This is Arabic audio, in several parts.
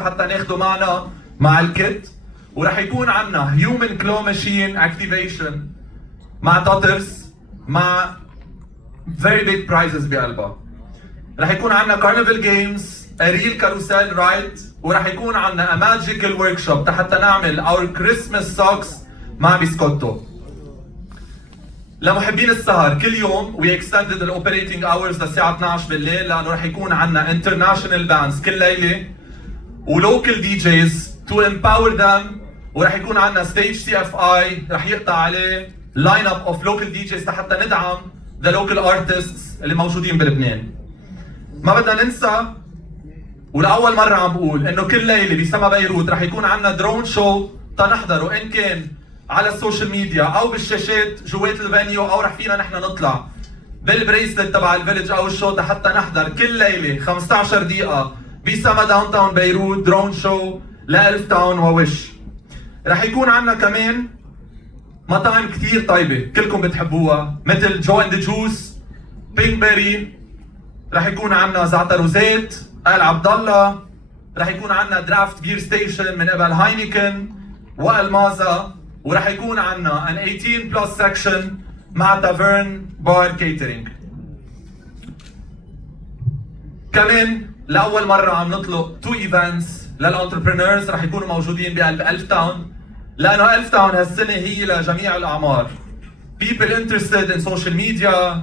حتى ناخده معنا مع الكت. ورح يكون عنا هيومن كلو ماشين اكتيفيشن مع توترز مع very big prizes بقلبها. رح يكون عنا كارنيفال جيمز، ريل كاروسيل رايد، ورح يكون عنا a magical workshop حتى نعمل our Christmas socks مع بسكوتو. لمحبين السهر كل يوم we extended the operating hours للساعة 12 بالليل لأنه رح يكون عنا international bands كل ليلة ولوكال دي جيز to empower them، ورح يكون عنا ستيج CFI رح يقطع عليه لاين اب اوف لوكال دي جيز حتى ندعم ذا لوكال ارتستس اللي موجودين بلبنان. ما بدنا ننسى ولاول مره عم بقول انه كل ليله بسما بيروت رح يكون عنا درون شو تنحضره ان كان على السوشيال ميديا او بالشاشات جوات الفانيو او رح فينا نحن نطلع بالبريسلت تبع الفيلج او الشو حتى نحضر كل ليله 15 دقيقه بسما داون تاون بيروت درون شو لألف تاون ووش. رح يكون عنا كمان مطاعم كثير طيبة كلكم بتحبوها مثل جو اند جوس، بينك بيري، رح يكون عنا زعتر وزيت، آل عبد الله، رح يكون عنا درافت بير ستيشن من قبل هاينيكن والمازا، ورح يكون عنا ان 18 بلس سكشن مع تافرن بار كيترينج. كمان لأول مرة عم نطلق 2 ايفنتس للانتربرينورز رح يكونوا موجودين بقلب ألف تاون، لأنه ألف تاون هالسنة هي لجميع الأعمار. People interested in social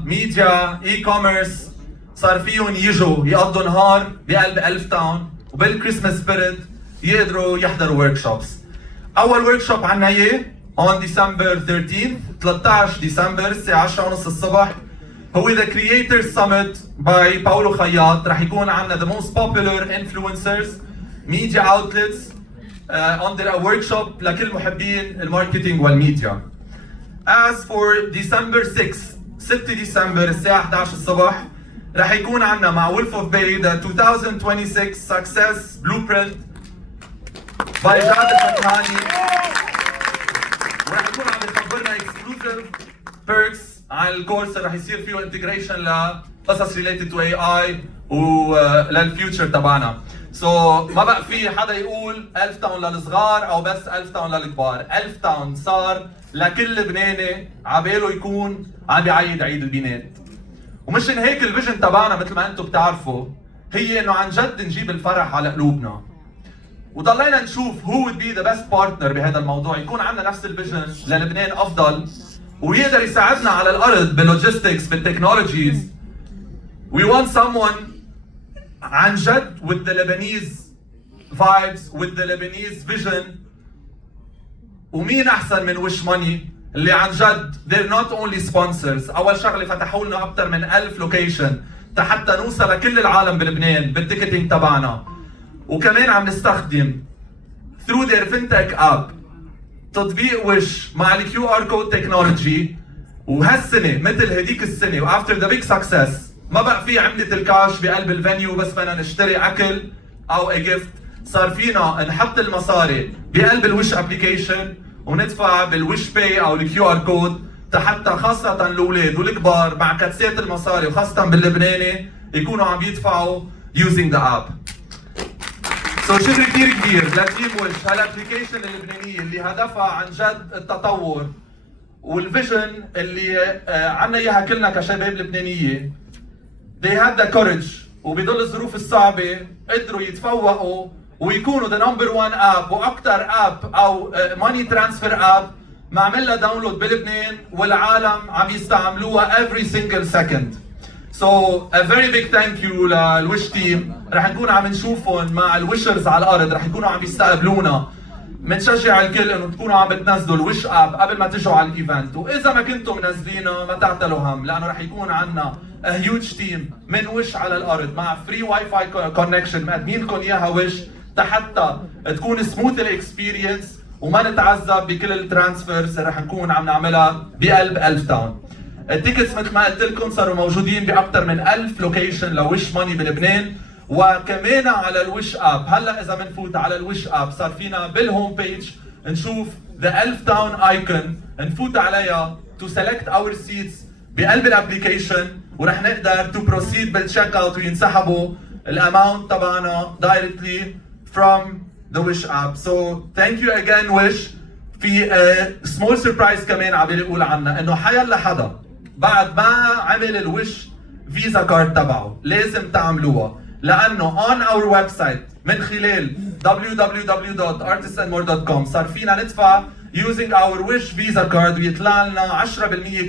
media, e-commerce صار فيهم يجوا يقضوا نهار بقلب ألف تاون وبالكريسماس سبيريت يقدروا يحضروا workshops. أول workshop عنا إياه on December 13th 13 ديسمبر الساعة 10:30 الصبح هو The Creator Summit by باولو خياط. رح يكون عنا the most popular influencers, media outlets under a workshop لكل محبين الماركتينج والميديا. As for December 6 ديسمبر الساعة 11 الصبح رح يكون عنا مع Wolf of Bay the 2026 Success Blueprint by جاد الفتحاني، ورح يكون عم يخبرنا exclusive perks عن الكورس اللي رح يصير فيه integration لقصص related to AI وللفيوتشر تبعنا. ما بقى في حدا يقول ألف تاون للصغار او بس ألف تاون للكبار، ألف تاون صار لكل لبناني عباله يكون عم بيعيد عيد البنات. ومشان هيك الفيجن تبعنا مثل ما انتم بتعرفوا هي انه عن جد نجيب الفرح على قلوبنا. وضلينا نشوف who would be the best partner بهذا الموضوع يكون عندنا نفس الفيجن للبنان افضل ويقدر يساعدنا على الارض باللوجيستكس بالتكنولوجيز. We want someone عن جد with the Lebanese vibes with the Lebanese vision. ومين احسن من وش ماني اللي عن جد they're not only sponsors. اول شغله فتحوا لنا اكثر من 1000 لوكيشن حتى نوصل لكل العالم بلبنان بالتيكتينج تبعنا. وكمان عم نستخدم through their fintech app تطبيق وش مع الكيو ار كود تكنولوجي. وهالسنه مثل هديك السنه وافتر ذا بيج سكسس ما بقى في عملة الكاش بقلب الفانيو بس بدنا نشتري اكل او جيفت، صار فينا نحط المصاري بقلب الوش ابلكيشن وندفع بالوش باي او الكيو ار كود حتى خاصة الاولاد والكبار مع كتسات المصاري وخاصة باللبناني يكونوا عم يدفعوا using the app. شكر كثير كبير لتيم وش هالابلكيشن اللبنانية اللي هدفها عن جد التطور والفيجن اللي عنا اياها كلنا كشباب لبنانية. They had the courage وبظل الظروف الصعبة قدروا يتفوقوا ويكونوا the number one app واكثر اب او money transfer app معمل لها داونلود بلبنان والعالم عم يستعملوها every single second. So a very big thank you للوش تيم. رح نكون عم نشوفهم مع الوشرز على الارض رح يكونوا عم يستقبلونا. منشجع الكل انه تكونوا عم بتنزلوا الوش اب قبل ما تجوا على الايفنت، واذا ما كنتم منزلينها ما تعتلوا هم لانه رح يكون عندنا a huge team من وش على الارض مع فري واي فاي كونكشن مقدمين لكم اياها وش حتى تكون سموث الاكسبيرينس وما نتعذب بكل الترانسفيرز اللي رح نكون عم نعملها بقلب ألف تاون. التيكتس مثل ما قلت لكم صاروا موجودين باكثر من 1000 لوكيشن لوش ماني بلبنان وكمان على الوش اب. هلا اذا بنفوت على الوش اب صار فينا بالهوم بيج نشوف ذا ألف تاون ايكون نفوت عليها تو سيلكت اور سيتس بقلب الابلكيشن ورح نقدر تو بروسيد بالتشيك اوت وينسحبوا الاماونت تبعنا دايركتلي from the Wish app. So thank you again Wish. في small surprise كمان عبالي اقول عنها انه حيلا حدا بعد ما عمل الوش فيزا كارد تبعه لازم تعملوها لانه on our website من خلال www.artistsandmore.com صار فينا ندفع using our wish visa card ويطلع لنا 10%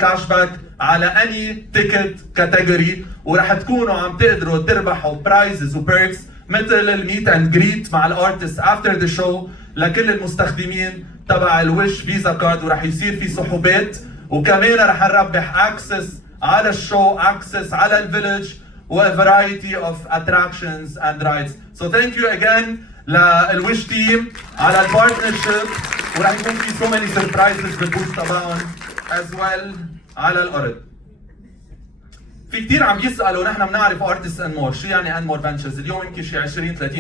كاش باك على any ticket category ورح تكونوا عم تقدروا تربحوا برايزز وبيركس مثل الميت اند جريت مع الارتست after the show لكل المستخدمين تبع الوش فيزا كارد ورح يصير في سحوبات وكمان رح نربح اكسس على الشو اكسس على الفيلج و a variety of attractions and rides. So thank you again للوش تيم على البارتنرشيب ورح يكون في so many surprises بالبوث تبعهم as well على الارض. في كثير عم يسالوا نحن بنعرف ارتست اند مور، شو يعني اند مور فنتشرز؟ اليوم يمكن شي 20 30